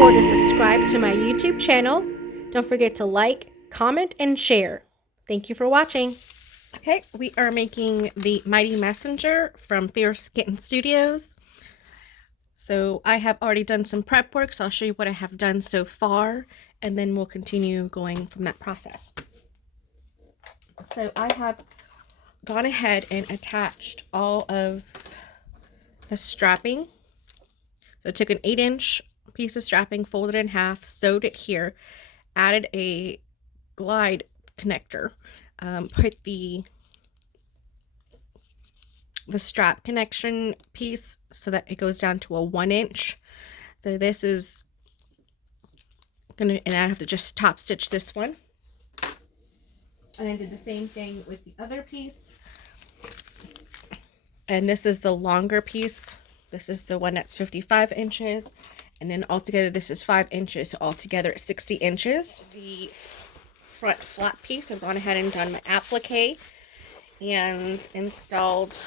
sure to subscribe to my YouTube channel. Don't forget to like, comment, and share. Thank you for watching. Okay, we are making the Mighty Messenger from Fierce Kitten Studios. So I have already done some prep work, so I'll show you what I have done so far, and then we'll continue going from that process. So I have gone ahead and attached all of the strapping. So I took an 8-inch piece of strapping, folded it in half, sewed it here, added a glide connector, put the strap connection piece so that it goes down to a 1-inch. So this is gonna, and I have to just top stitch this one. And I did the same thing with the other piece. And this is the longer piece. This is the one that's 55 inches. And then altogether, this is 5 inches. So altogether, it's 60 inches. The front flat piece, I've gone ahead and done my applique and installed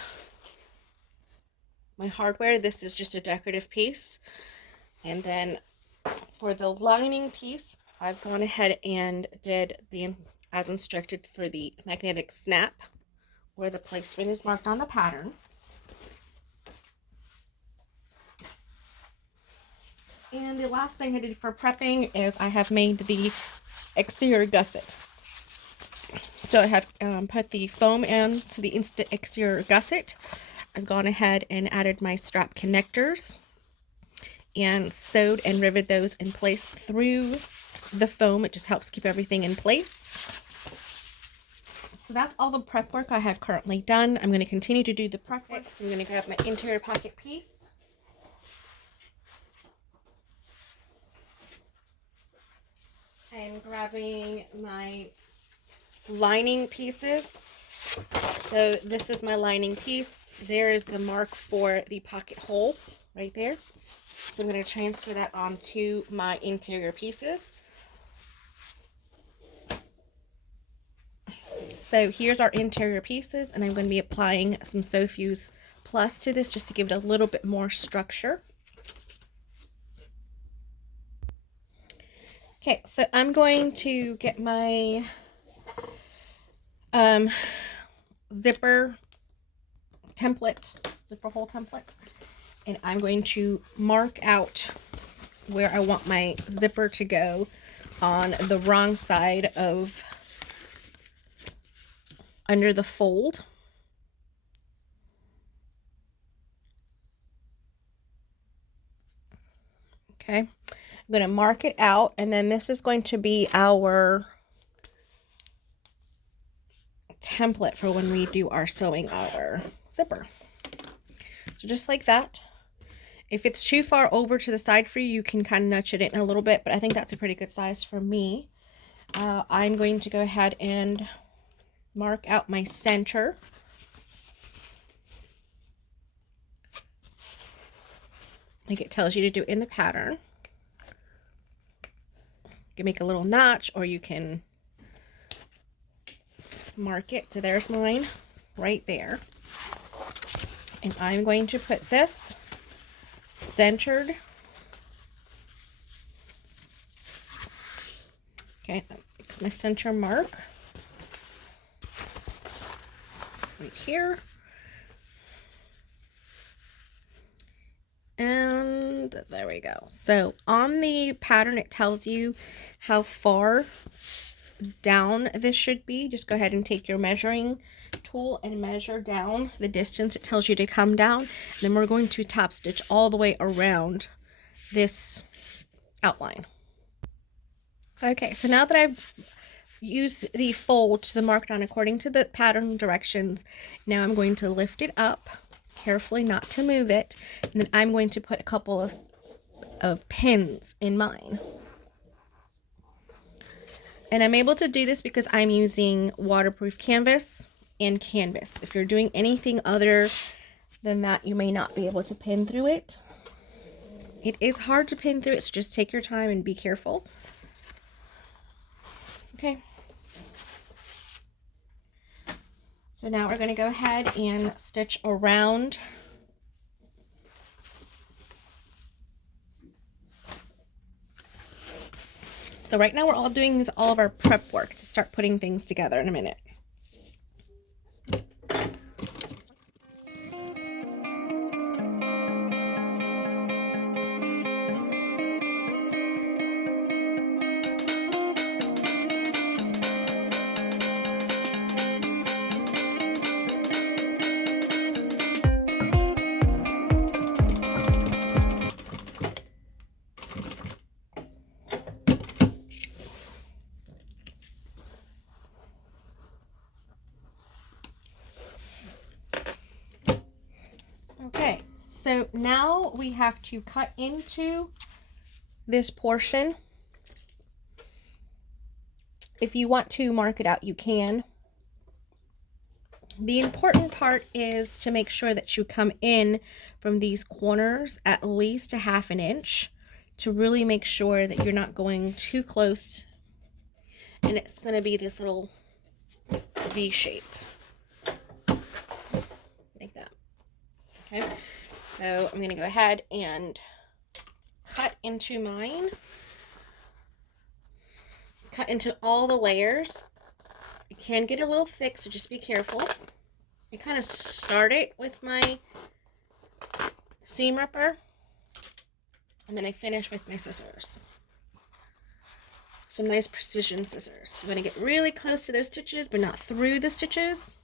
my hardware. This is just a decorative piece. And then for the lining piece, I've gone ahead and did the as instructed for the magnetic snap, where the placement is marked on the pattern. And the last thing I did for prepping is I have made the exterior gusset. So I have put the foam into the exterior gusset. I've gone ahead and added my strap connectors and sewed and riveted those in place through the foam. It just helps keep everything in place. So that's all the prep work I have currently done. I'm going to continue to do the prep work. So I'm going to grab my interior pocket piece. I'm grabbing my lining pieces. So this is my lining piece. There is the mark for the pocket hole right there. So I'm going to transfer that onto my interior pieces. So here's our interior pieces, and I'm going to be applying some Sew Fuse Plus to this just to give it a little bit more structure. Okay, so I'm going to get my zipper hole template, and I'm going to mark out where I want my zipper to go on the wrong side of under the fold. Okay, I'm going to mark it out, and then this is going to be our template for when we do our sewing our zipper. So just like that. If it's too far over to the side for you, you can kind of nudge it in a little bit, but I think that's a pretty good size for me. I'm going to go ahead and mark out my center. Like it tells you to do in the pattern. You can make a little notch, or you can mark it. So there's mine right there. And I'm going to put this centered. Okay, that makes my center mark right here. And there we go. So on the pattern, it tells you how far down this should be. Just go ahead and take your measuring tool and measure down the distance it tells you to come down. And then we're going to top stitch all the way around this outline. Okay, so now that I've used the fold to the mark down according to the pattern directions, now I'm going to lift it up carefully, not to move it, and then I'm going to put a couple of pins in mine. And I'm able to do this because I'm using waterproof canvas and canvas. If you're doing anything other than that, you may not be able to pin through it. It is hard to pin through it, so just take your time and be careful. Okay. So now we're going to go ahead and stitch around So right now we're all doing is all of our prep work to start putting things together in a minute. Okay, so now we have to cut into this portion. If you want to mark it out, you can. The important part is to make sure that you come in from these corners at least a ½ inch to really make sure that you're not going too close, and it's going to be this little V shape like that. Okay, so I'm going to go ahead and cut into mine. Cut into all the layers. It can get a little thick, so just be careful. I kind of start it with my seam ripper, and then I finish with my scissors. Some nice precision scissors. You want to get really close to those stitches, but not through the stitches.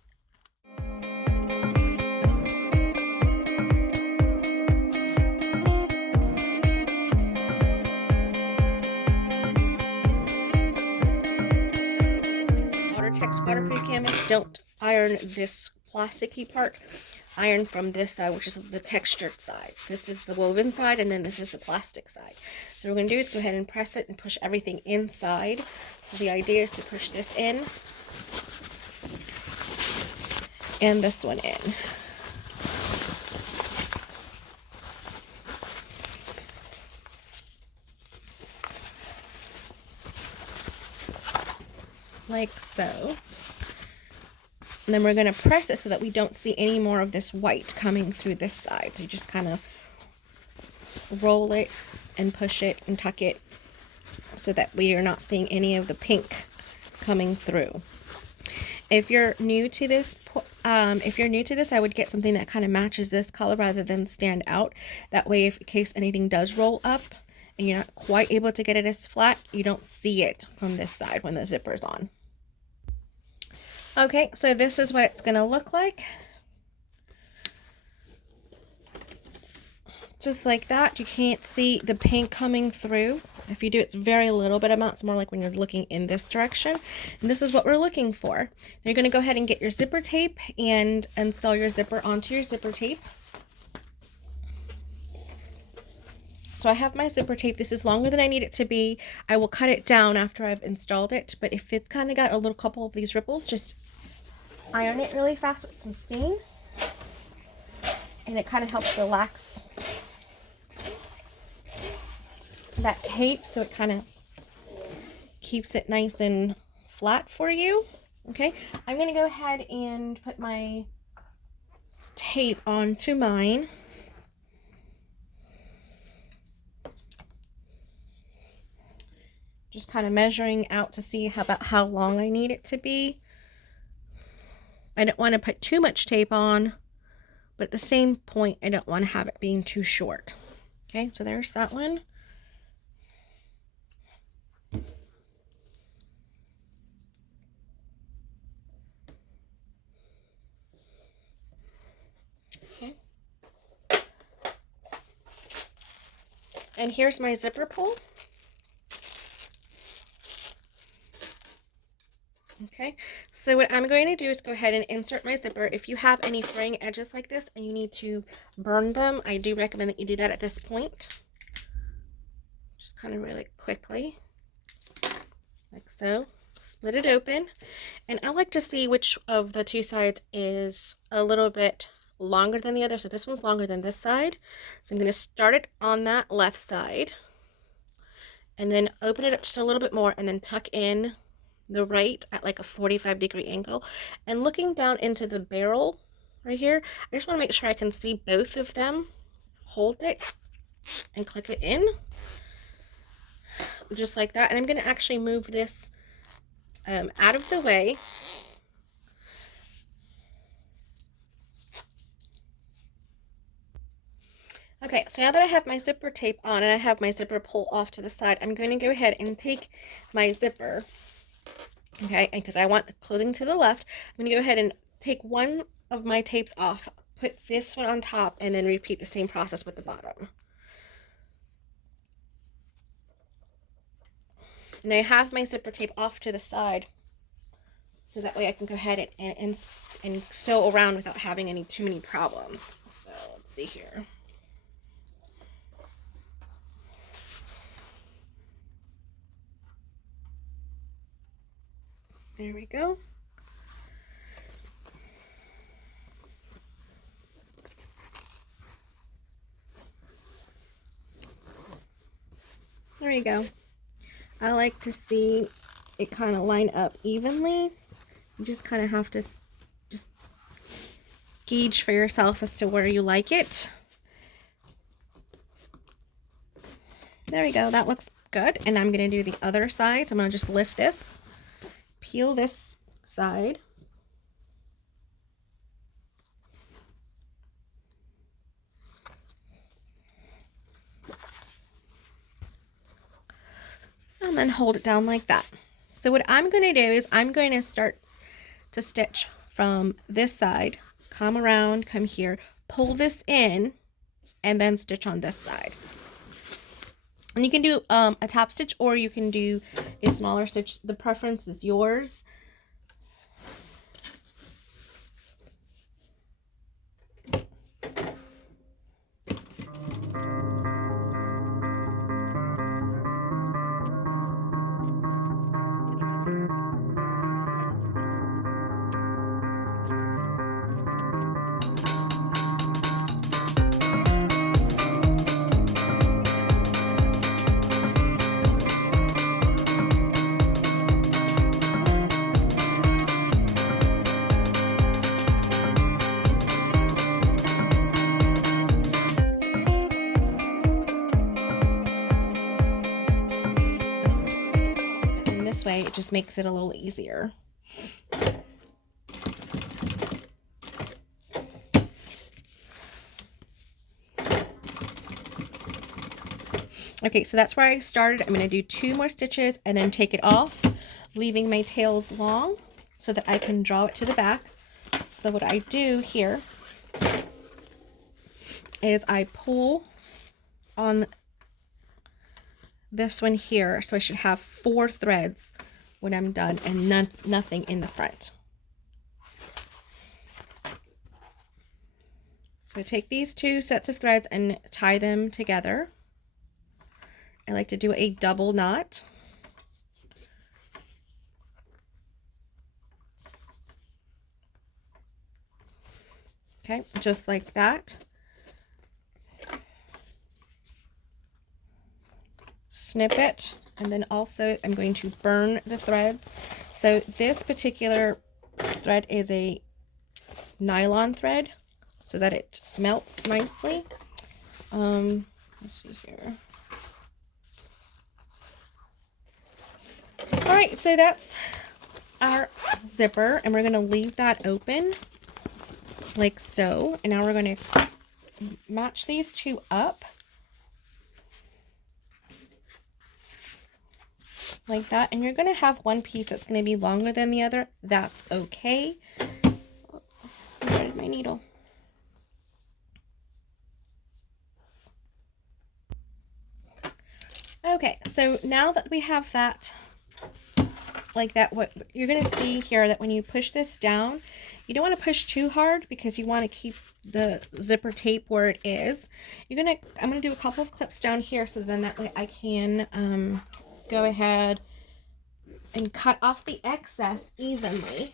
Waterproof canvas. Don't iron this plasticky part. Iron from this side, which is the textured side. This is the woven side, and then this is the plastic side. So what we're going to do is go ahead and press it and push everything inside. So the idea is to push this in and this one in. Like so. And then we're going to press it so that we don't see any more of this white coming through this side. So you just kind of roll it and push it and tuck it so that we are not seeing any of the pink coming through. If you're new to this, I would get something that kind of matches this color rather than stand out. That way, if in case anything does roll up and you're not quite able to get it as flat, you don't see it from this side when the zipper's on. Okay, so this is what it's going to look like. Just like that. You can't see the pink coming through. If you do, it's very little bit amount. It's more like when you're looking in this direction. And this is what we're looking for. Now you're going to go ahead and get your zipper tape and install your zipper onto your zipper tape. So I have my zipper tape. This is longer than I need it to be. I will cut it down after I've installed it, but if it's kind of got a little couple of these ripples, just iron it really fast with some steam, and it kind of helps relax that tape, so it kind of keeps it nice and flat for you. Okay, I'm going to go ahead and put my tape onto mine. Just kind of measuring out to see about how long I need it to be. I don't want to put too much tape on, but at the same point, I don't want to have it being too short. Okay, so there's that one. Okay. And here's my zipper pull. Okay, so what I'm going to do is go ahead and insert my zipper. If you have any fraying edges like this and you need to burn them, I do recommend that you do that at this point. Just kind of really quickly, like so. Split it open, and I like to see which of the two sides is a little bit longer than the other. So this one's longer than this side. So I'm going to start it on that left side, and then open it up just a little bit more, and then tuck in the right at like a 45-degree angle, and looking down into the barrel right here, I just want to make sure I can see both of them. Hold it and click it in just like that. And I'm going to actually move this out of the way. Okay, so now that I have my zipper tape on and I have my zipper pull off to the side, I'm going to go ahead and take my zipper, okay, and because I want closing to the left, I'm going to go ahead and take one of my tapes off, put this one on top, and then repeat the same process with the bottom. And I have my zipper tape off to the side, so that way I can go ahead and sew around without having too many problems. So let's see here. There we go. There you go. I like to see it kind of line up evenly. You just kind of have to just gauge for yourself as to where you like it. There we go. That looks good. And I'm going to do the other side. So I'm going to just lift this, peel this side. And then hold it down like that. So what I'm going to do is I'm going to start to stitch from this side, come around, come here, pull this in, and then stitch on this side. And you can do a top stitch or you can do a smaller stitch. The preference is yours. This way it just makes it a little easier. Okay, so that's where I started. I'm going to do 2 more stitches and then take it off, leaving my tails long so that I can draw it to the back. So what I do here is I pull on this one here, so I should have 4 threads when I'm done and nothing in the front. So I take these 2 sets of threads and tie them together. I like to do a double knot. Okay, just like that. Snip it, and then also I'm going to burn the threads. So this particular thread is a nylon thread so that it melts nicely. Let's see here. All right, so that's our zipper, and we're going to leave that open like so. And now we're going to match these 2 up like that. And you're going to have one piece that's going to be longer than the other. That's okay. Where did my needle? Okay, so now that we have that like that, what you're going to see here, that when you push this down, you don't want to push too hard because you want to keep the zipper tape where it is. I'm going to do a couple of clips down here, so then that way I can go ahead and cut off the excess evenly.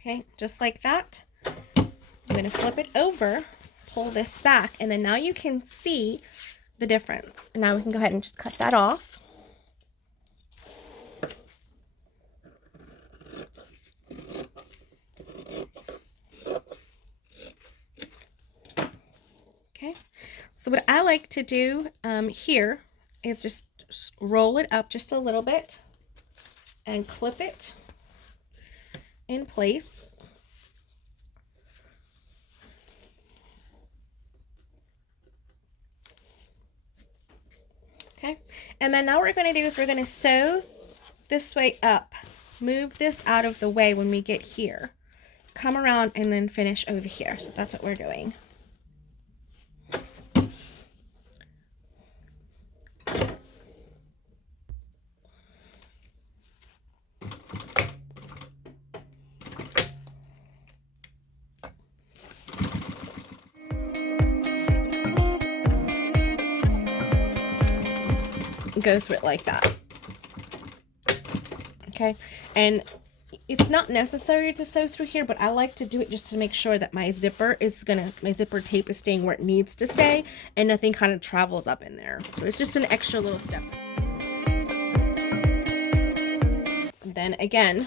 Okay, just like that. I'm going to flip it over, pull this back, and then now you can see the difference. And now we can go ahead and just cut that off. So what I like to do here is just roll it up just a little bit and clip it in place. Okay, and then now what we're going to do is we're going to sew this way up, move this out of the way when we get here, come around and then finish over here. So that's what we're doing. Go through it like that. Okay, and it's not necessary to sew through here, but I like to do it just to make sure that my zipper tape is staying where it needs to stay and nothing kind of travels up in there. So it's just an extra little step. And then again,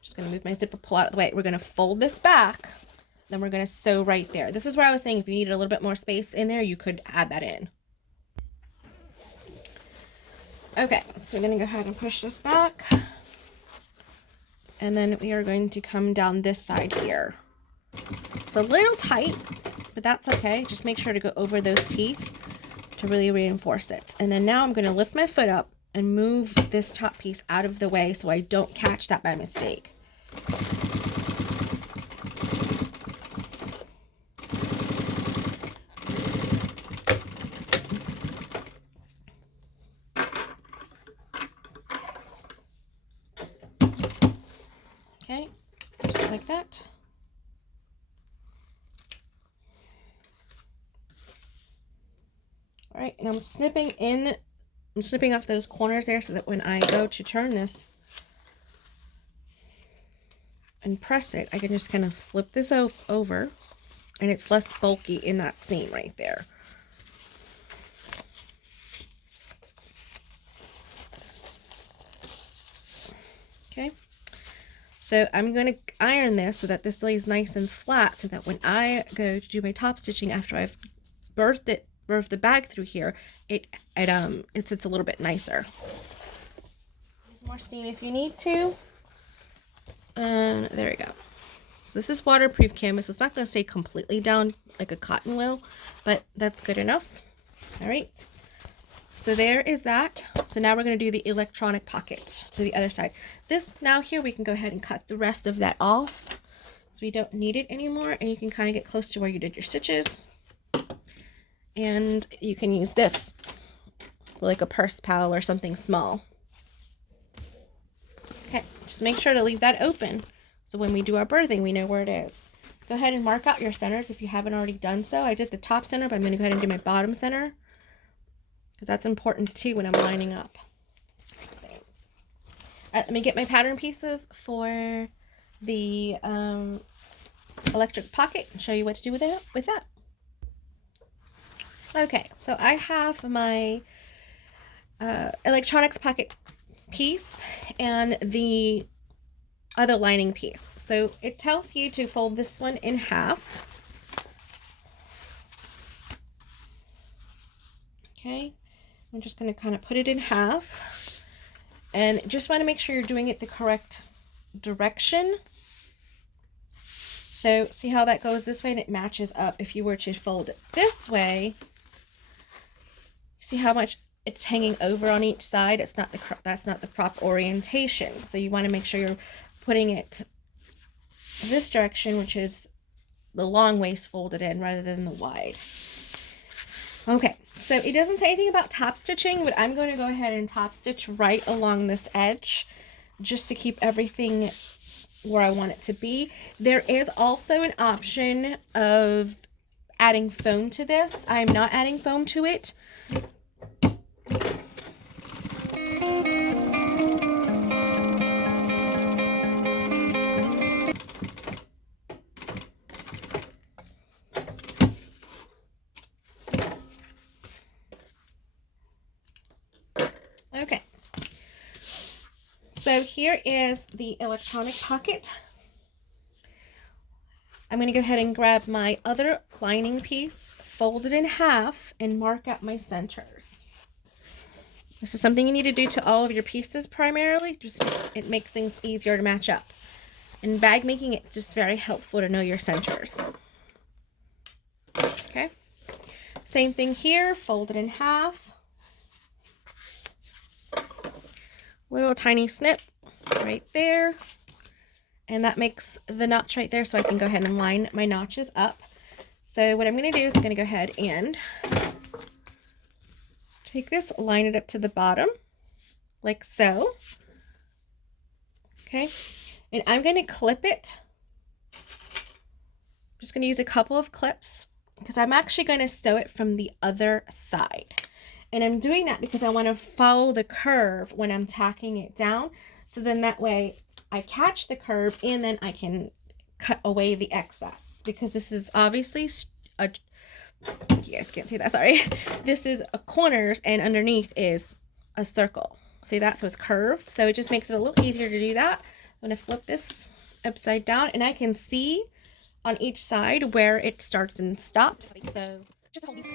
just gonna move my zipper pull out of the way. We're gonna fold this back, then we're gonna sew right there. This is where I was saying if you needed a little bit more space in there, you could add that in. Okay, so we're gonna go ahead and push this back. And then we are going to come down this side here. It's a little tight, but that's okay. Just make sure to go over those teeth to really reinforce it. And then now I'm going to lift my foot up and move this top piece out of the way so I don't catch that by mistake. Okay, just like that. All right, and I'm snipping off those corners there so that when I go to turn this and press it, I can just kind of flip this over and it's less bulky in that seam right there. Okay. So I'm going to iron this so that this lays nice and flat so that when I go to do my top stitching after I've birthed the bag through here, it sits a little bit nicer. Use more steam if you need to. And there we go. So this is waterproof canvas, so it's not going to stay completely down like a cotton will, but that's good enough. All right. So there is that. So now we're going to do the electronic pocket to the other side. This now here we can go ahead and cut the rest of that off so we don't need it anymore, and you can kind of get close to where you did your stitches. And you can use this for like a purse pal or something small. Okay, just make sure to leave that open so when we do our birthing we know where it is. Go ahead and mark out your centers if you haven't already done so. I did the top center, but I'm going to go ahead and do my bottom center, because that's important too when I'm lining up things. All right, let me get my pattern pieces for the electric pocket and show you what to do with that. Okay, so I have my electronics pocket piece and the other lining piece. So it tells you to fold this one in half. Okay. I'm just going to kind of put it in half and just want to make sure you're doing it the correct direction. So see how that goes this way and it matches up. If you were to fold it this way, see how much it's hanging over on each side. That's not the proper orientation. So you want to make sure you're putting it this direction, which is the long waist folded in rather than the wide. Okay, so it doesn't say anything about top stitching, but I'm going to go ahead and top stitch right along this edge just to keep everything where I want it to be. There is also an option of adding foam to this. I'm not adding foam to it. Okay, so here is the electronic pocket. I'm going to go ahead and grab my other lining piece fold it in half and mark out my centers. This is something you need to do to all of your pieces primarily. Just it makes things easier to match up. In bag making, it's just very helpful to know your centers. Okay. Same thing here. Fold it in half. Little tiny snip right there. And that makes the notch right there, so I can go ahead and line my notches up. So what I'm going to do is I'm going to go ahead and take this, line it up to the bottom, like so. Okay, and I'm going to clip it. I'm just going to use a couple of clips because I'm actually going to sew it from the other side. And I'm doing that because I want to follow the curve when I'm tacking it down. So then that way I catch the curve and then I can cut away the excess, because this is obviously you guys can't see that, sorry. This is a corners and underneath is a circle. See that? So it's curved. So it just makes it a little easier to do that. I'm going to flip this upside down and I can see on each side where it starts and stops. So just hold these.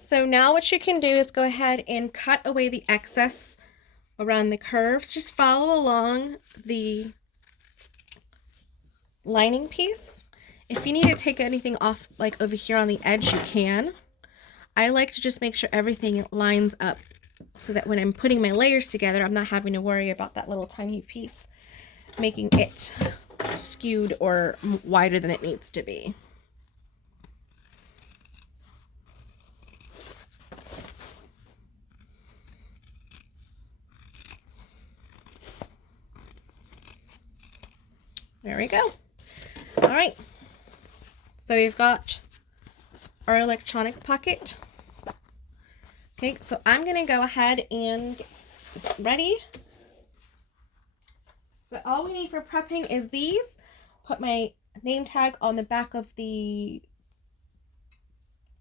So now what you can do is go ahead and cut away the excess around the curves. Just follow along the lining piece. If you need to take anything off, like over here on the edge, you can. I like to just make sure everything lines up so that when I'm putting my layers together, I'm not having to worry about that little tiny piece making it skewed or wider than it needs to be. There we go. All right. So we've got our electronic pocket. Okay, so I'm going to go ahead and get this ready. So all we need for prepping is these. Put my name tag on the back of the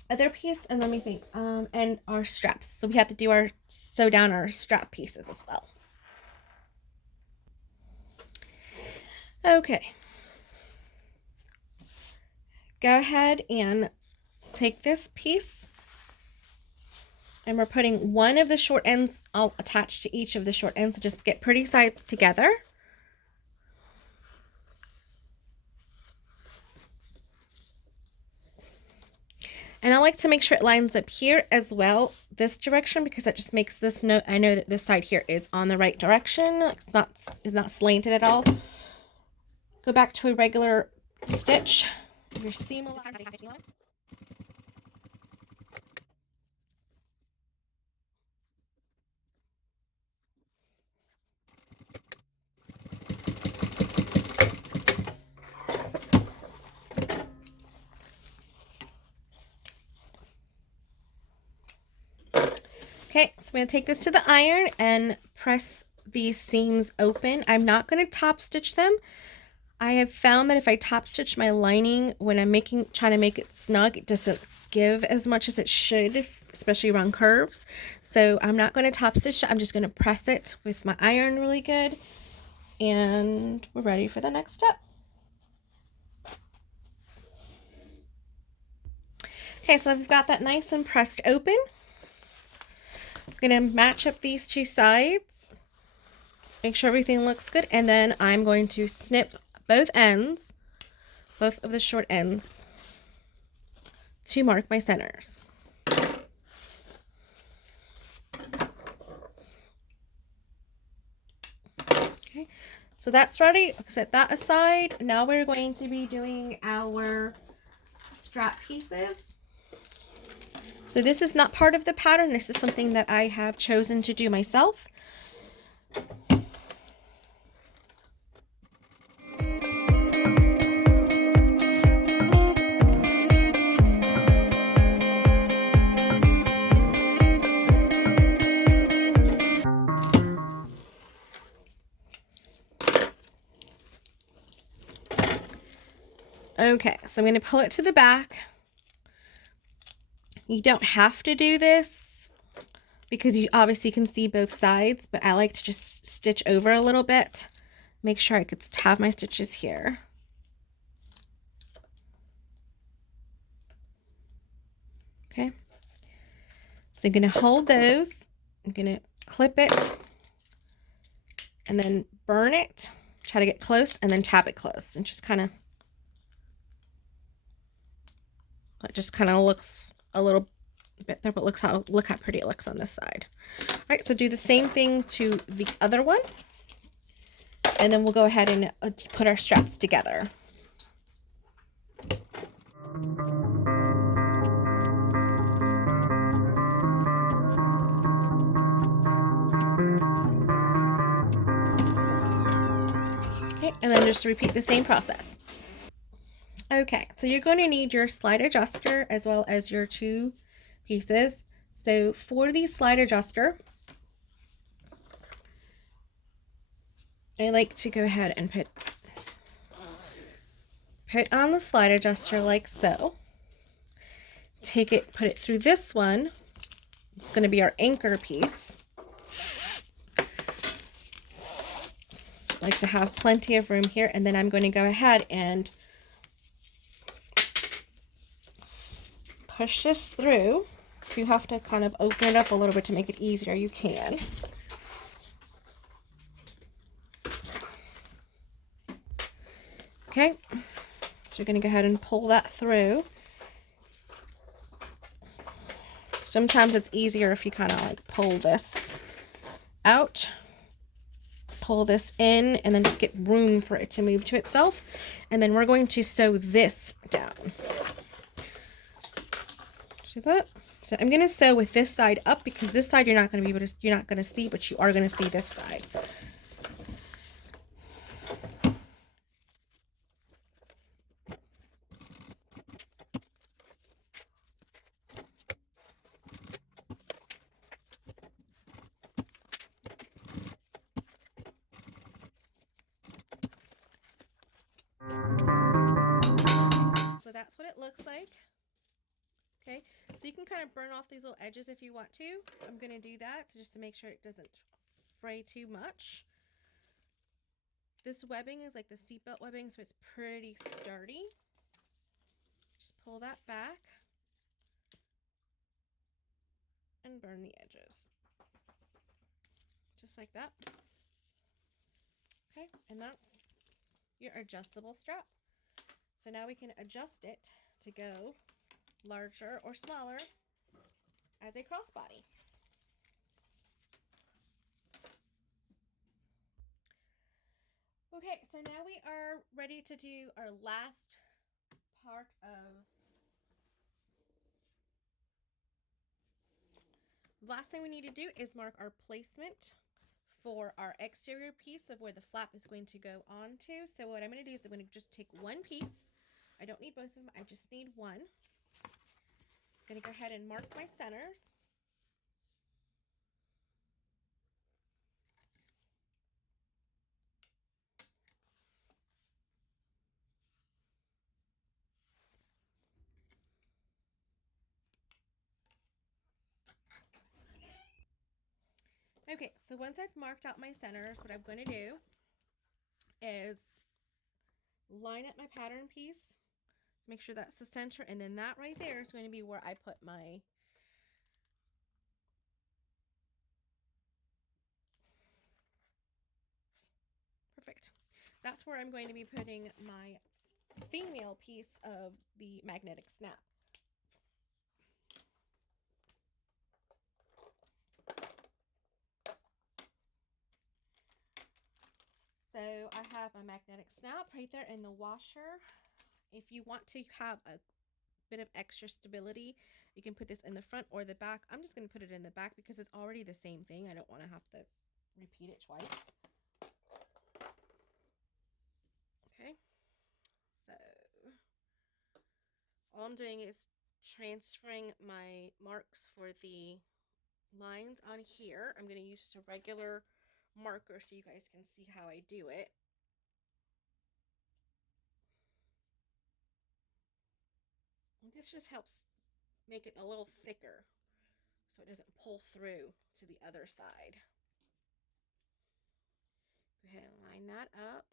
other piece, and let me think, and our straps. So we have to do our sew down our strap pieces as well. Okay, go ahead and take this piece, and we're putting one of the short ends, I'll attach to each of the short ends to just get pretty sides together. And I like to make sure it lines up here as well, this direction, because that just makes this note, I know that this side here is on the right direction. It's not slanted at all. Go back to a regular stitch. Your seam allowance. Okay, so I'm going to take this to the iron and press these seams open. I'm not going to top stitch them. I have found that if I top stitch my lining when I'm trying to make it snug, it doesn't give as much as it should, especially around curves. So I'm not going to top stitch it. I'm just going to press it with my iron really good. And we're ready for the next step. Okay, so I've got that nice and pressed open. I'm going to match up these two sides. Make sure everything looks good. And then I'm going to snip both ends, both of the short ends, to mark my centers. Okay, so that's ready. Set that aside. Now we're going to be doing our strap pieces. So this is not part of the pattern. This is something that I have chosen to do myself. Okay, so I'm going to pull it to the back. You don't have to do this because you obviously can see both sides, but I like to just stitch over a little bit. Make sure I could have my stitches here. Okay. So I'm going to hold those. I'm going to clip it and then burn it. Try to get close and then tap it close and just kind of, it just kind of looks a little bit there, but look how pretty it looks on this side. All right, so do the same thing to the other one. And then we'll go ahead and put our straps together. Okay, and then just repeat the same process. Okay, so you're going to need your slide adjuster as well as your 2 pieces. So for the slide adjuster, I like to go ahead and put on the slide adjuster like so. Take it, put it through this one. It's going to be our anchor piece. Like to have plenty of room here, and then I'm going to go ahead and push this through. If you have to kind of open it up a little bit to make it easier, you can. Okay, so you're going to go ahead and pull that through. Sometimes it's easier if you kind of like pull this out, pull this in, and then just get room for it to move to itself. And then we're going to sew this down. See that? So I'm going to sew with this side up because this side you're not going to see, but you are going to see this side. So that's what it looks like. Okay, so you can kind of burn off these little edges if you want to. I'm going to do that just to make sure it doesn't fray too much. This webbing is like the seatbelt webbing, so it's pretty sturdy. Just pull that back and burn the edges. Just like that. Okay, and that's your adjustable strap. So now we can adjust it to go larger or smaller as a crossbody. Okay, so now we are ready to do our last part of last thing we need to do is mark our placement for our exterior piece of where the flap is going to go onto. So what I'm going to do is I'm going to just take one piece. I don't need both of them, I just need one. I'm going to go ahead and mark my centers. Okay, so once I've marked out my centers, what I'm going to do is line up my pattern piece, make sure that's the center, and then that right there is going to be where I put my perfect. That's where I'm going to be putting my female piece of the magnetic snap. So I have my magnetic snap right there in the washer. If you want to have a bit of extra stability, you can put this in the front or the back. I'm just going to put it in the back because it's already the same thing. I don't want to have to repeat it twice. Okay, so all I'm doing is transferring my marks for the lines on here. I'm going to use just a regular marker so you guys can see how I do it. this just helps make it a little thicker so it doesn't pull through to the other side. Go ahead and line that up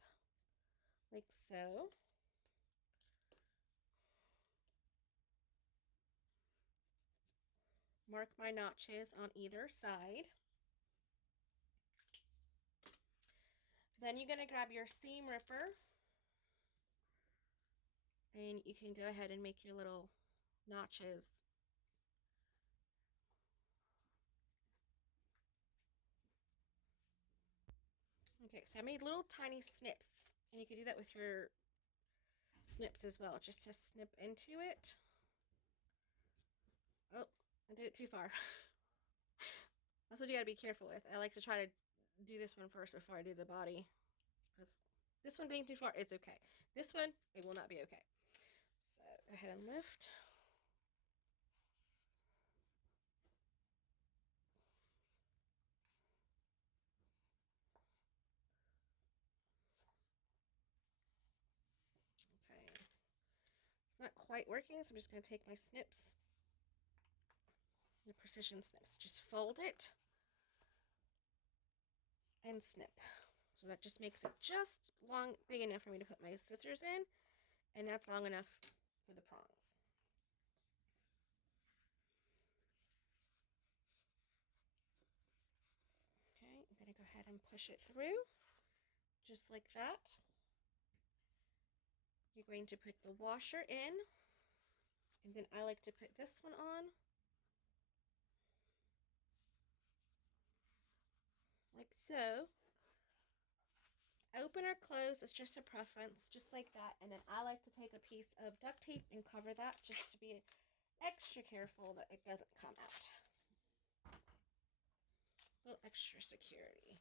like so. Mark my notches on either side. Then you're going to grab your seam ripper and you can go ahead and make your little notches. Okay, so I made little tiny snips, and you can do that with your snips as well, just to snip into it. Oh, I did it too far. That's what you gotta be careful with. I like to try to do this one first before I do the body, because this one being too far, it's okay. This one, it will not be okay. So go ahead and lift. Okay, it's not quite working, so I'm just going to take my snips, the precision snips, just fold it and snip. So that just makes it just big enough for me to put my scissors in, and that's long enough for the prongs. Okay, I'm going to go ahead and push it through, just like that. You're going to put the washer in, and then I like to put this one on, like so. Open or close is just a preference, just like that. And then I like to take a piece of duct tape and cover that, just to be extra careful that it doesn't come out. A little extra security.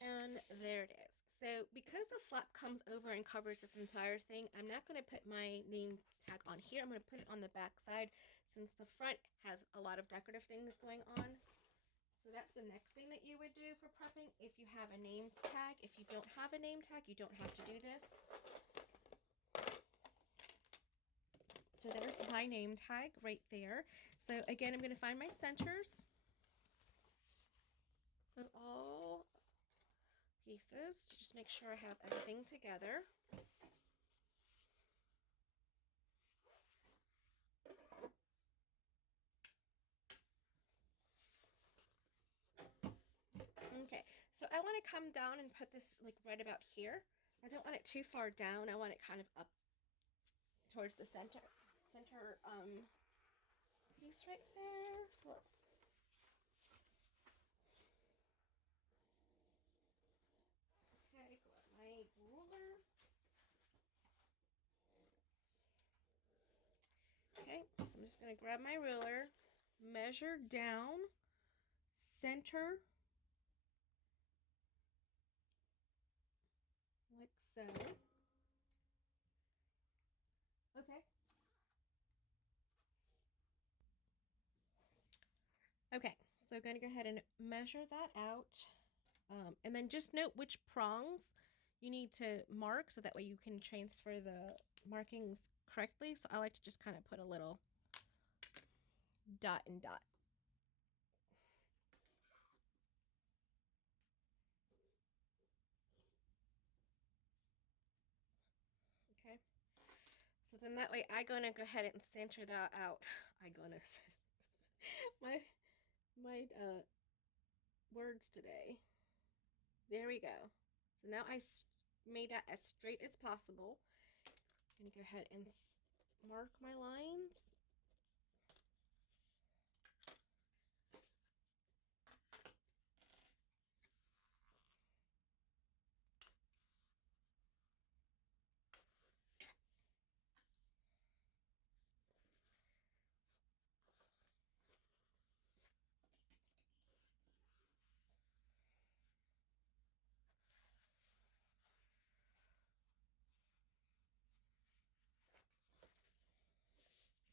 And there it is. So because the flap comes over and covers this entire thing, I'm not going to put my name tag on here. I'm going to put it on the back side, since the front has a lot of decorative things going on. So that's the next thing that you would do for prepping if you have a name tag. If you don't have a name tag, you don't have to do this. So there's my name tag right there. So again, I'm going to find my centers of all pieces to just make sure I have everything together. Okay, so I want to come down and put this like right about here. I don't want it too far down. I want it kind of up towards the center piece right there. So let's grab my ruler. Okay, so I'm just going to grab my ruler, measure down, center, like so. Okay. Okay, so I'm going to go ahead and measure that out. And then just note which prongs you need to mark, so that way you can transfer the markings correctly. So I like to just kind of put a little dot and dot. Okay. So then that way I'm going to go ahead and center that out. my words today. There we go. So now I made that as straight as possible. I'm going to go ahead and mark my lines.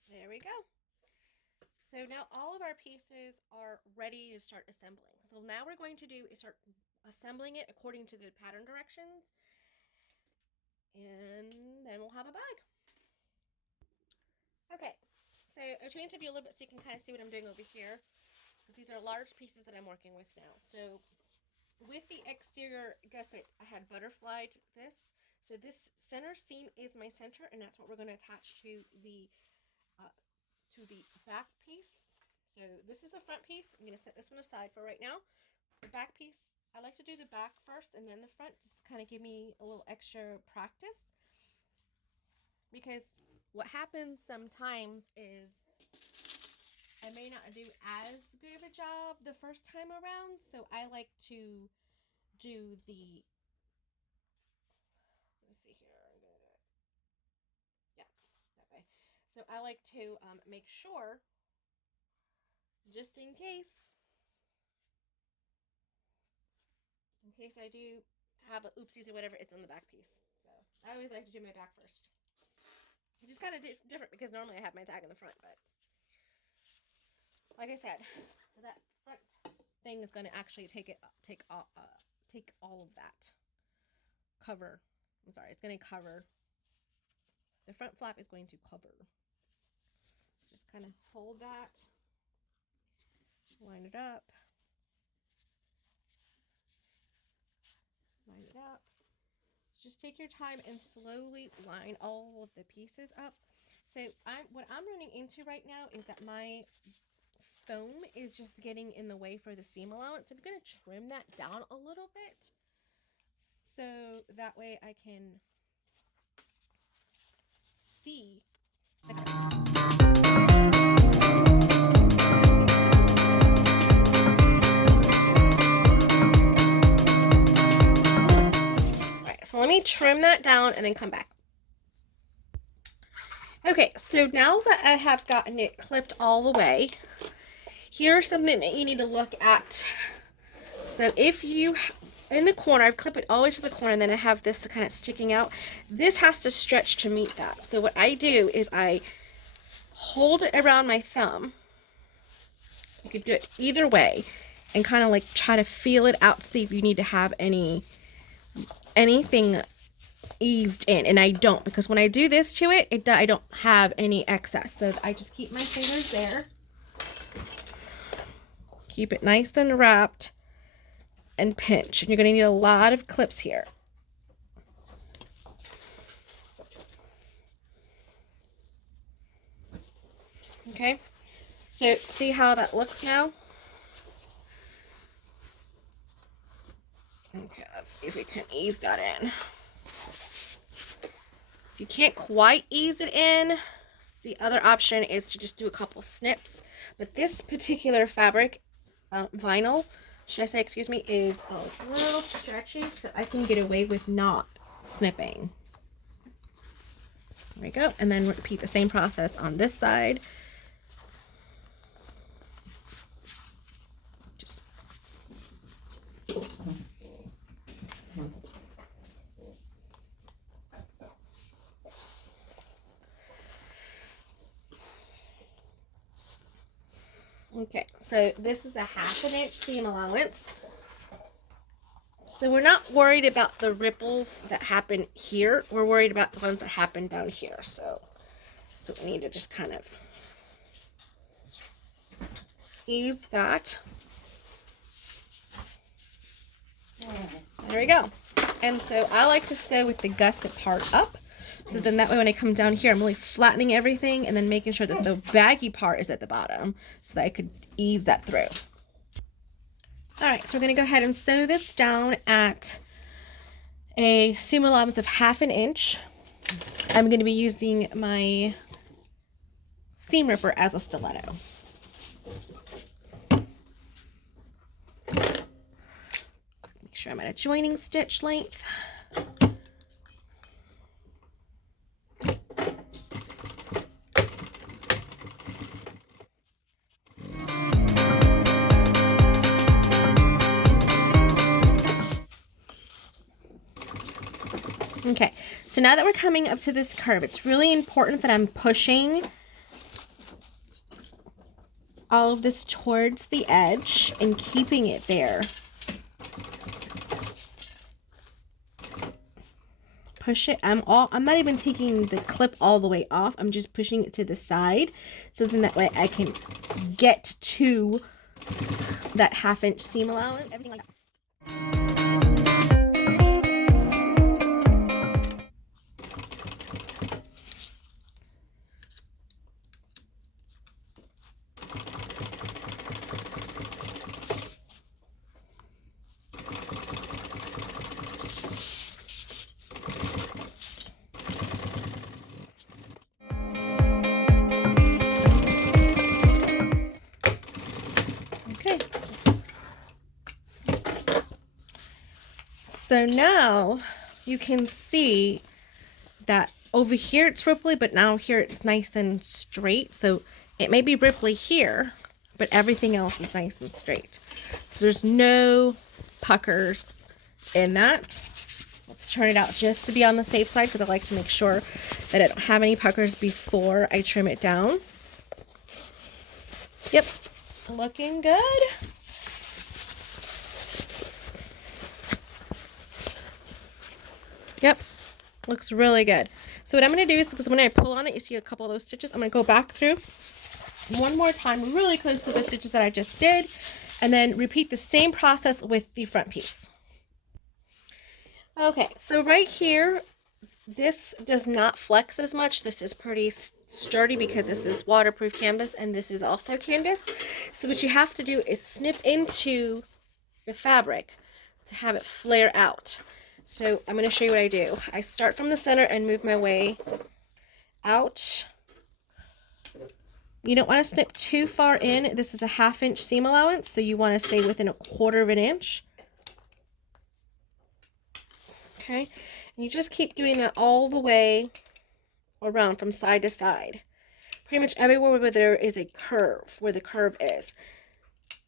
There we go. So now all of our pieces are ready to start assembling. So now we're going to do is start assembling it according to the pattern directions. And then we'll have a bag. Okay, so I changed the view a little bit so you can kind of see what I'm doing over here, because these are large pieces that I'm working with now. So with the exterior gusset, I had butterflied this. So this center seam is my center, and that's what we're going to attach to the back piece. So this is the front piece. I'm going to set this one aside for right now. The back piece, I like to do the back first and then the front, just kind of give me a little extra practice. Because what happens sometimes is I may not do as good of a job the first time around, so I like to do the, let's see here, I'm gonna do it, yeah, that way. So I like to make sure, just in case I do have a oopsies or whatever, it's on the back piece. So I always like to do my back first. It's just kind of different because normally I have my tag in the front, but like I said, that front thing is going to actually take all of that cover. I'm sorry, it's going to cover. The front flap is going to cover. So just kind of hold that, line it up, line it up. So just take your time and slowly line all of the pieces up. So what I'm running into right now is that my foam is just getting in the way for the seam allowance. So I'm going to trim that down a little bit, so that way I can see. Alright, so let me trim that down and then come back. Okay, so now that I have gotten it clipped all the way, here's something that you need to look at. So if you, in the corner, I've clipped it all the way to the corner, and then I have this kind of sticking out. This has to stretch to meet that. So what I do is I hold it around my thumb. You could do it either way, and kind of like try to feel it out to see if you need to have anything eased in. And I don't, because when I do this to it, I don't have any excess. So I just keep my fingers there. Keep it nice and wrapped and pinch. And you're going to need a lot of clips here. Okay, so see how that looks now? Okay, let's see if we can ease that in. If you can't quite ease it in, the other option is to just do a couple snips. But this particular fabric, vinyl, should I say, excuse me, is a little stretchy, so I can get away with not snipping. There we go. And then repeat the same process on this side. Just okay, so this is a 1/2 inch seam allowance. So we're not worried about the ripples that happen here. We're worried about the ones that happen down here. So we need to just kind of ease that. There we go. And so I like to sew with the gusset part up. So then that way when I come down here, I'm really flattening everything and then making sure that the baggy part is at the bottom so that I could ease that through. All right, so we're going to go ahead and sew this down at a seam allowance of 1/2 inch. I'm going to be using my seam ripper as a stiletto. Make sure I'm at a joining stitch length. Okay, so now that we're coming up to this curve, it's really important that I'm pushing all of this towards the edge and keeping it there. push it. I'm not even taking the clip all the way off. I'm just pushing it to the side, so then that way I can get to that 1/2 inch seam allowance, everything like that. Okay. So now you can see that over here it's ripply, but now here it's nice and straight. So it may be ripply here, but everything else is nice and straight. So there's no puckers in that. Let's turn it out just to be on the safe side, because I like to make sure that I don't have any puckers before I trim it down. Yep, looking good. Yep, looks really good. So what I'm going to do is, because when I pull on it, you see a couple of those stitches. I'm going to go back through one more time, really close to the stitches that I just did, and then repeat the same process with the front piece. Okay, so right here, this does not flex as much. This is pretty sturdy because this is waterproof canvas and this is also canvas. So what you have to do is snip into the fabric to have it flare out. So I'm going to show you what I do. I start from the center and move my way out. You don't want to snip too far in. This is a 1/2 inch seam allowance, so you want to stay within 1/4 inch. Okay, and you just keep doing that all the way around from side to side. Pretty much everywhere where there is a curve, where the curve is.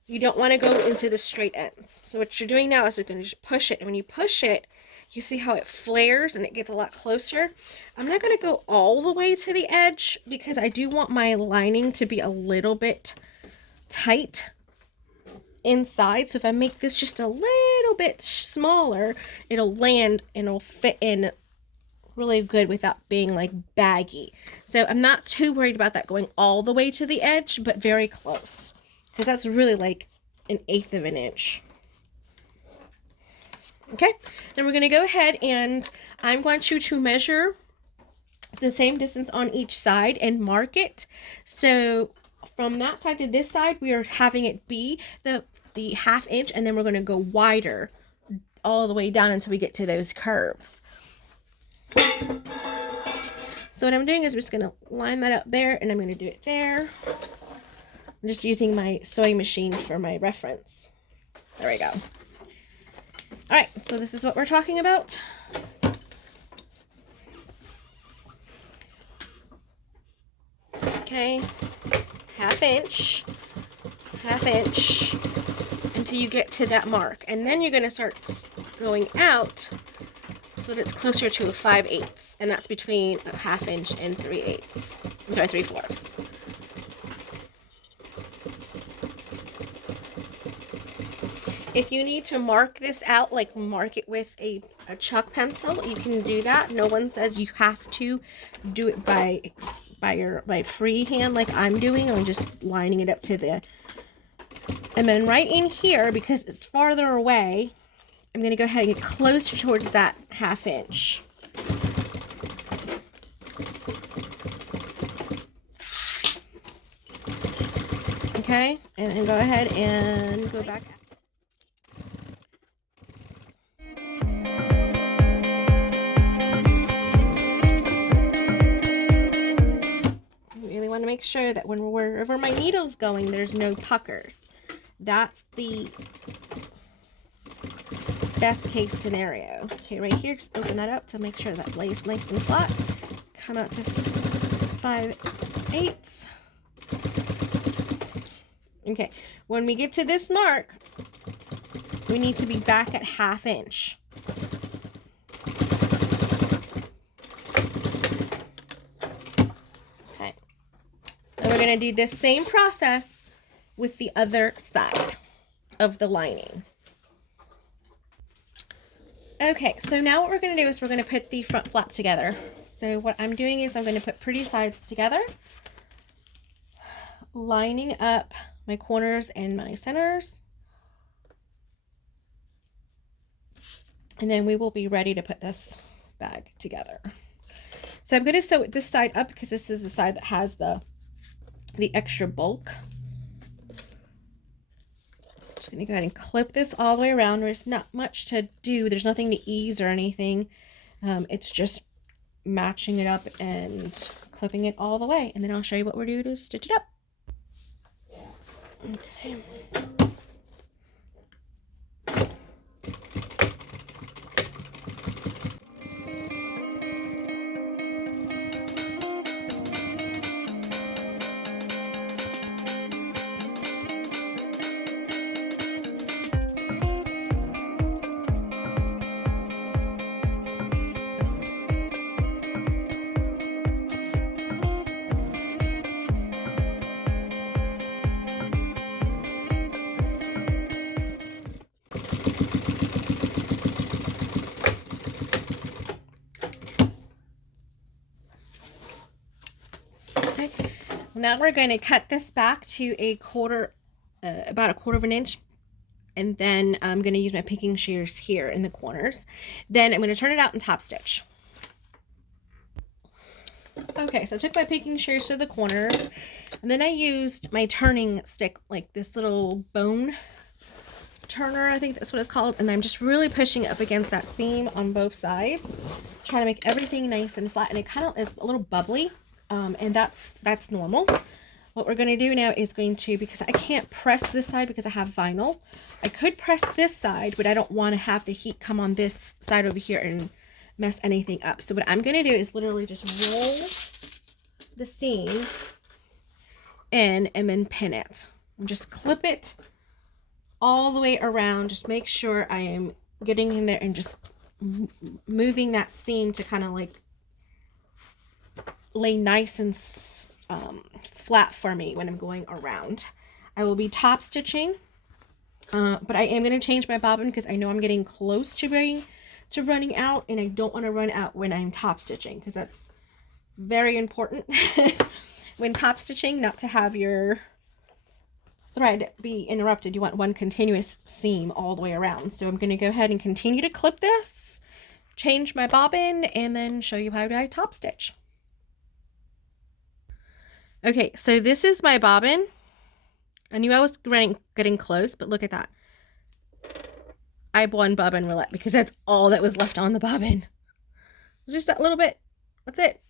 You don't want to go into the straight ends. So what you're doing now is you're going to just push it. And when you push it, you see how it flares and it gets a lot closer. I'm not going to go all the way to the edge because I do want my lining to be a little bit tight inside. So if I make this just a little bit smaller, it'll land and it'll fit in really good without being like baggy. So I'm not too worried about that going all the way to the edge, but very close, because that's really like 1/8 inch. Okay, then we're going to go ahead and I'm going to measure the same distance on each side and mark it. So from that side to this side, we are having it be the 1/2 inch, and then we're going to go wider all the way down until we get to those curves. So what I'm doing is I'm just going to line that up there, and I'm going to do it there. I'm just using my sewing machine for my reference. There we go. All right, so this is what we're talking about. Okay, 1/2 inch, 1/2 inch, until you get to that mark. And then you're gonna start going out so that it's closer to a 5/8. And that's between a 1/2 inch and 3/8. I'm sorry, 3/4. If you need to mark this out, like mark it with a chalk pencil, you can do that. No one says you have to do it by freehand like I'm doing. I'm just lining it up to the, and then right in here, because it's farther away, I'm going to go ahead and get closer towards that 1/2 inch. Okay, and then go ahead and go back. Want to make sure that wherever my needle's going, there's no puckers. That's the best case scenario. Okay, right here, just open that up to make sure that lays nice and flat. Come out to 5/8. Okay, when we get to this mark, we need to be back at 1/2 inch. We're going to do this same process with the other side of the lining. Okay, so now what we're going to do is we're going to put the front flap together. So what I'm doing is I'm going to put pretty sides together, lining up my corners and my centers. And then we will be ready to put this bag together. So I'm going to sew this side up because this is the side that has the extra bulk. Just going to go ahead and clip this all the way around. There's not much to do. There's nothing to ease or anything. It's just matching it up and clipping it all the way. And then I'll show you what we're doing to stitch it up. Okay. Okay, now we're going to cut this back to about a quarter of an inch, and then I'm going to use my picking shears here in the corners. Then I'm going to turn it out and top stitch. Okay, so I took my picking shears to the corners, and then I used my turning stick, like this little bone turner, I think that's what it's called, and I'm just really pushing up against that seam on both sides, trying to make everything nice and flat, and it kind of is a little bubbly. And that's normal. What we're going to do now is because I can't press this side because I have vinyl. I could press this side, but I don't want to have the heat come on this side over here and mess anything up. So what I'm going to do is literally just roll the seam in and then pin it. And just clip it all the way around. Just make sure I am getting in there and just moving that seam to kind of like lay nice and flat for me when I'm going around. I will be top stitching, but I am going to change my bobbin because I know I'm getting close to running out, and I don't want to run out when I'm top stitching, because that's very important when top stitching, not to have your thread be interrupted. You want one continuous seam all the way around. So I'm going to go ahead and continue to clip this, change my bobbin, and then show you how I top stitch. Okay, so this is my bobbin. I knew I was getting close, but look at that. I have one bobbin roulette because that's all that was left on the bobbin. Just that little bit. That's it.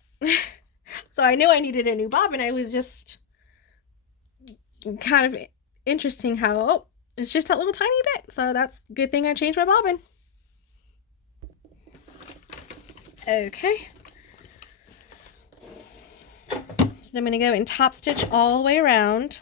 So I knew I needed a new bobbin. I was just kind of interesting how, oh, it's just that little tiny bit. So that's a good thing I changed my bobbin. Okay. So I'm going to go and top stitch all the way around.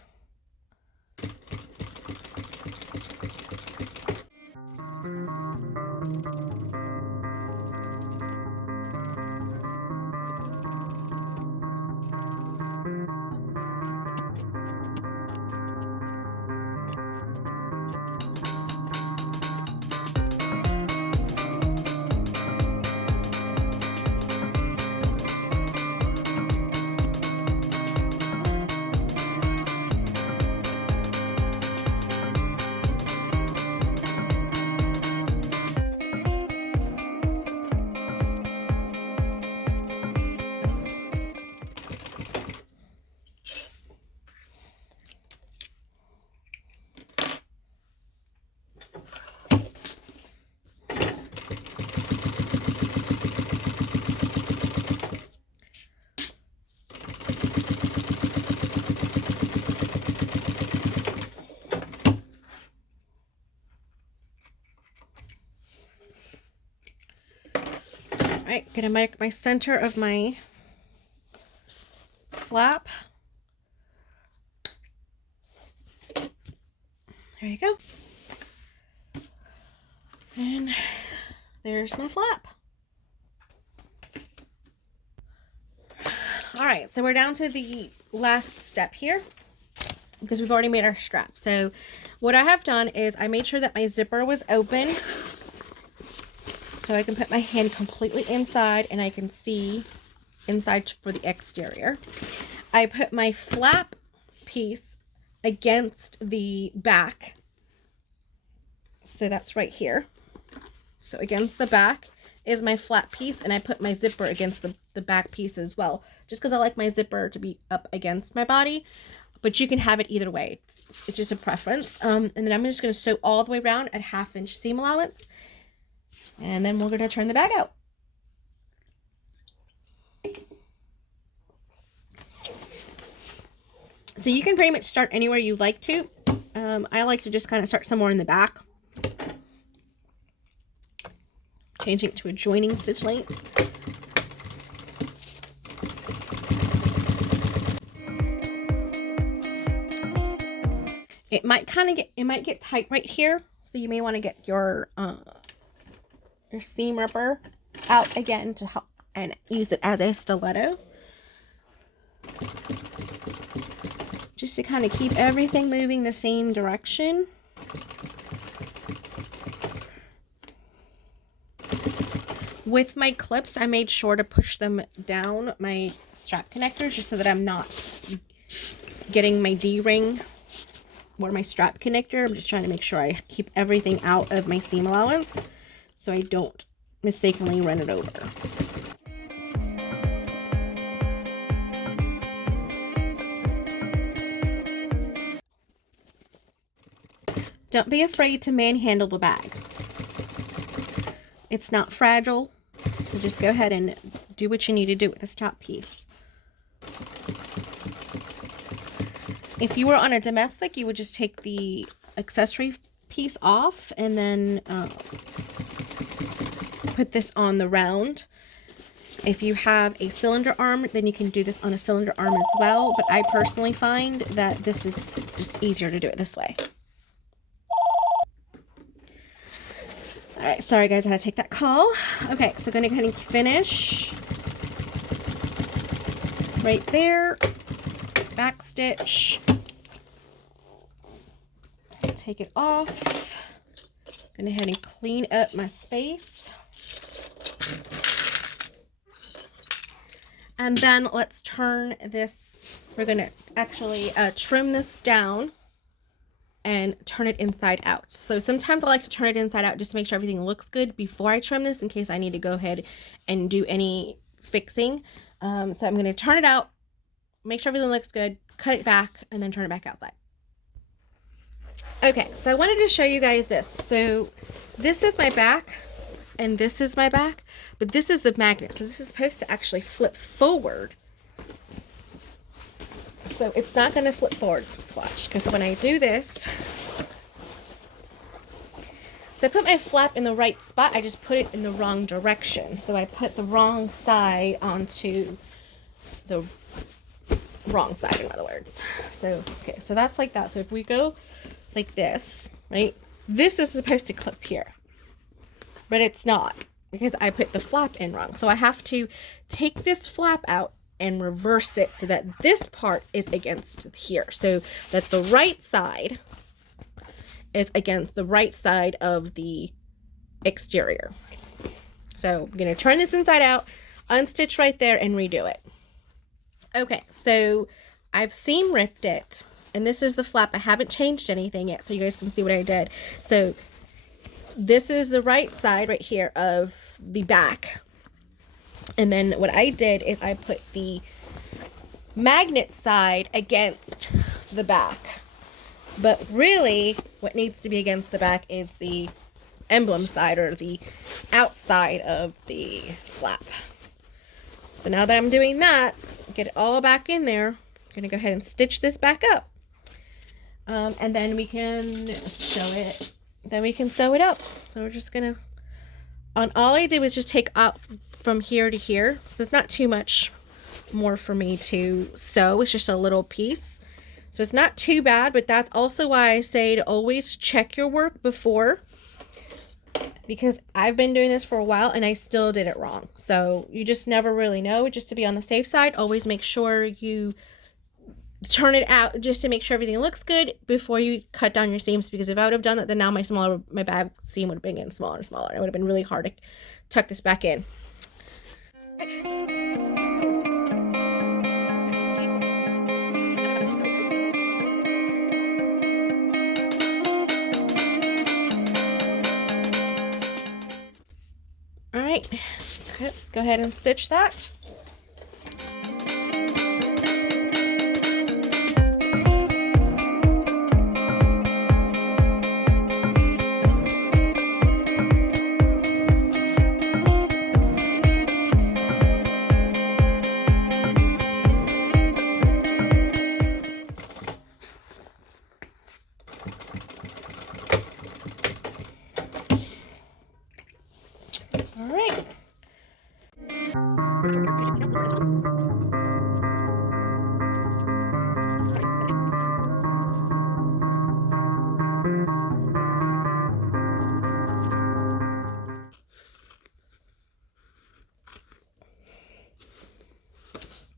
Alright, gonna make my center of my flap. There you go. And there's my flap. Alright, so we're down to the last step here because we've already made our strap. So what I have done is I made sure that my zipper was open. so I can put my hand completely inside and I can see inside for the exterior. I put my flap piece against the back. So that's right here. So against the back is my flat piece, and I put my zipper against the back piece as well, just because I like my zipper to be up against my body, but you can have it either way. It's just a preference. And then I'm just going to sew all the way around at 1/2 inch seam allowance, and then we're going to turn the bag out. So you can pretty much start anywhere you like to. I like to just kind of start somewhere in the back, changing it to a joining stitch length. It might get tight right here, so you may want to get your seam ripper out again to help and use it as a stiletto, just to kind of keep everything moving the same direction. With my clips, I made sure to push them down my strap connectors, just so that I'm not getting my D-ring or my strap connector. I'm just trying to make sure I keep everything out of my seam allowance so I don't mistakenly run it over. Don't be afraid to manhandle the bag. It's not fragile, so just go ahead and do what you need to do with this top piece. If you were on a domestic, you would just take the accessory piece off and then put this on the round. If you have a cylinder arm, then you can do this on a cylinder arm as well, but I personally find that this is just easier to do it this way. All right, sorry guys, I had to take that call. Okay, so I'm going to go ahead and finish right there. Back stitch. Take it off. I'm going to go ahead and clean up my space. And then let's turn this. We're going to actually trim this down and turn it inside out. So sometimes I like to turn it inside out just to make sure everything looks good before I trim this, in case I need to go ahead and do any fixing. So I'm going to turn it out, make sure everything looks good, cut it back, and then turn it back outside. Okay, so I wanted to show you guys this. So this is my back, and this is my back, but this is the magnet. So this is supposed to actually flip forward. So it's not going to flip forward, watch, because when I do this, so I put my flap in the right spot, I just put it in the wrong direction. So I put the wrong side onto the wrong side, in other words. So, okay, so that's like that. So if we go like this, right, this is supposed to clip here, but it's not, because I put the flap in wrong. So I have to take this flap out and reverse it so that this part is against here, so that the right side is against the right side of the exterior. So I'm going to turn this inside out, unstitch right there, and redo it. Okay, so I've seam ripped it, and this is the flap. I haven't changed anything yet, so you guys can see what I did. So this is the right side right here of the back. And then what I did is I put the magnet side against the back. But really, what needs to be against the back is the emblem side, or the outside of the flap. So now that I'm doing that, get it all back in there, I'm going to go ahead and stitch this back up. And then we can sew it. Then we can sew it up. So we're just going to, all I did was just take up from here to here, so it's not too much more for me to sew. It's just a little piece, so it's not too bad. But that's also why I say to always check your work before, because I've been doing this for a while and I still did it wrong. So you just never really know. Just to be on the safe side, always make sure you turn it out just to make sure everything looks good before you cut down your seams, because if I would have done that, then now my bag seam would have been getting smaller and smaller. It would have been really hard to tuck this back in. All right, let's go ahead and stitch that. All right.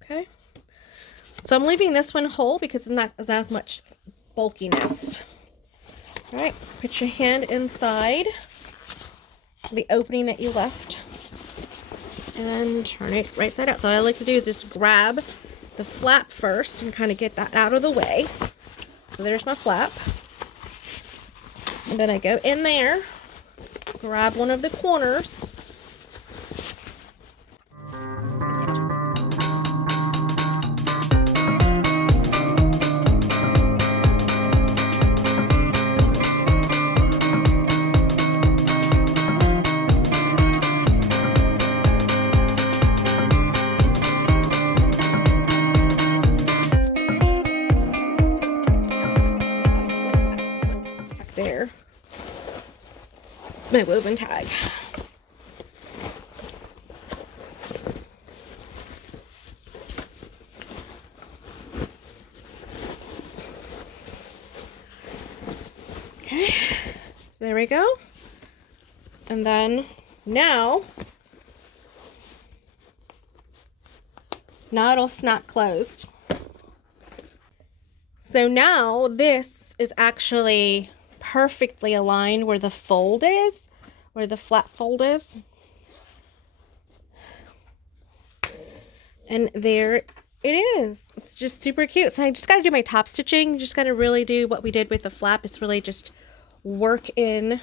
Okay. So I'm leaving this one whole because it's not as much bulkiness. All right, put your hand inside the opening that you left and turn it right side out. So what I like to do is just grab the flap first and kind of get that out of the way. So there's my flap. And then I go in there, grab one of the corners. There, my woven tag. Okay, so there we go. And then now it'll snap closed. So now this is actually perfectly aligned where the fold is, where the flat fold is. And there it is. It's just super cute. So I just got to do my top stitching. Just got to really do what we did with the flap. It's really just work it in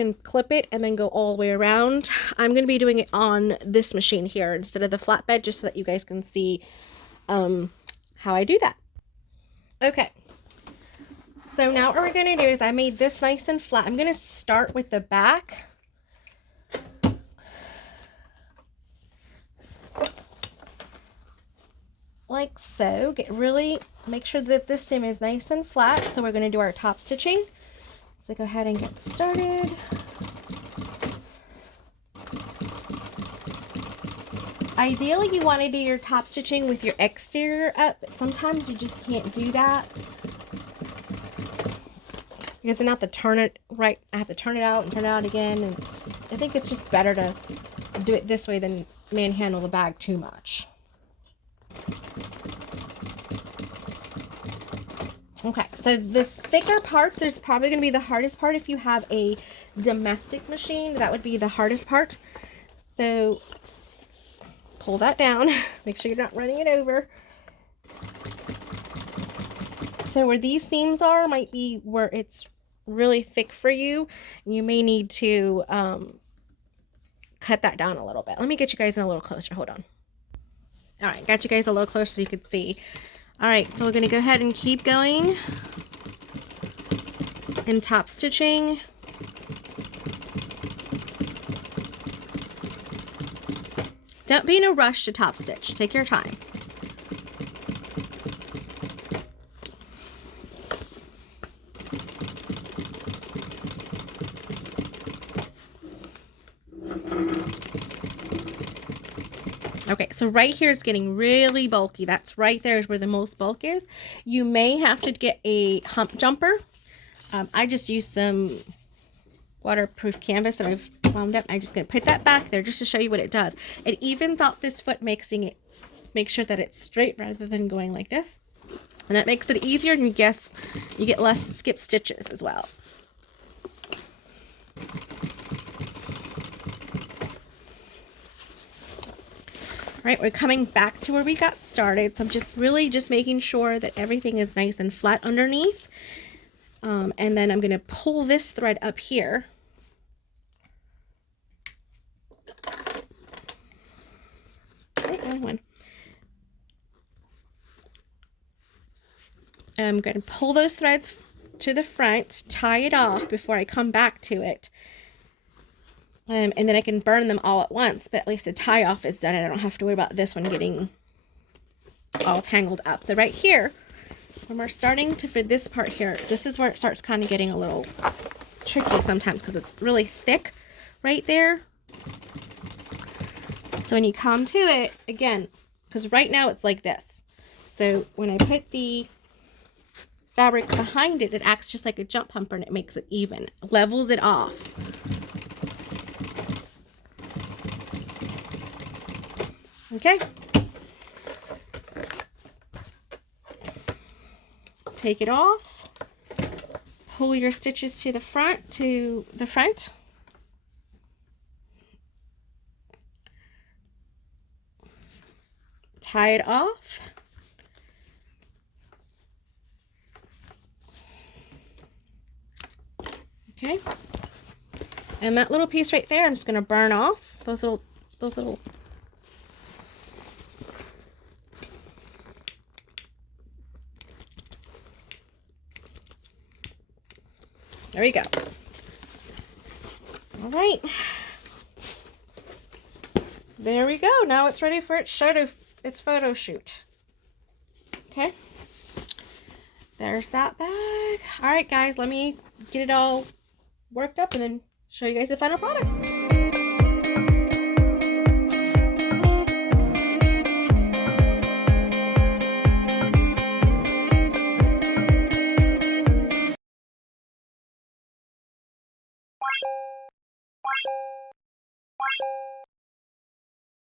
and clip it and then go all the way around. I'm going to be doing it on this machine here instead of the flatbed, just so that you guys can see how I do that. Okay. So now what we're going to do is I made this nice and flat. I'm going to start with the back. Like so. Make sure that this seam is nice and flat. So we're going to do our top stitching. So go ahead and get started. Ideally, you want to do your top stitching with your exterior up, but sometimes you just can't do that. Because then I have to turn it right. I have to turn it out and turn it out again. And I think it's just better to do it this way than manhandle the bag too much. Okay, so the thicker parts is probably going to be the hardest part. If you have a domestic machine, that would be the hardest part. So pull that down. Make sure you're not running it over. So where these seams are might be where it's really thick for you. You may need to cut that down a little bit. Let me get you guys in a little closer. Hold on. All right, got you guys a little closer so you could see. All right, so we're going to go ahead and keep going and top stitching. Don't be in a rush to top stitch. Take your time. Okay, so right here it's getting really bulky. That's right there is where the most bulk is. You may have to get a hump jumper. I just use some waterproof canvas that I've wound up. I'm just going to put that back there just to show you what it does. It evens out this foot, make sure that it's straight rather than going like this. And that makes it easier, and you get less skip stitches as well. All right, we're coming back to where we got started. So I'm just making sure that everything is nice and flat underneath. And then I'm going to pull this thread up here. Wrong one. I'm going to pull those threads to the front, tie it off before I come back to it. And then I can burn them all at once, but at least the tie off is done and I don't have to worry about this one getting all tangled up. So right here, when we're starting to, for this part here, this is where it starts kind of getting a little tricky sometimes because it's really thick right there. So when you come to it, again, because right now it's like this. So when I put the fabric behind it, it acts just like a jump pumper and it makes it even, levels it off. Okay. Take it off. Pull your stitches to the front, Tie it off. Okay. And that little piece right there, I'm just going to burn off those little There we go. All right. There we go. Now it's ready for its photo shoot. Okay. There's that bag. All right, guys, let me get it all worked up and then show you guys the final product.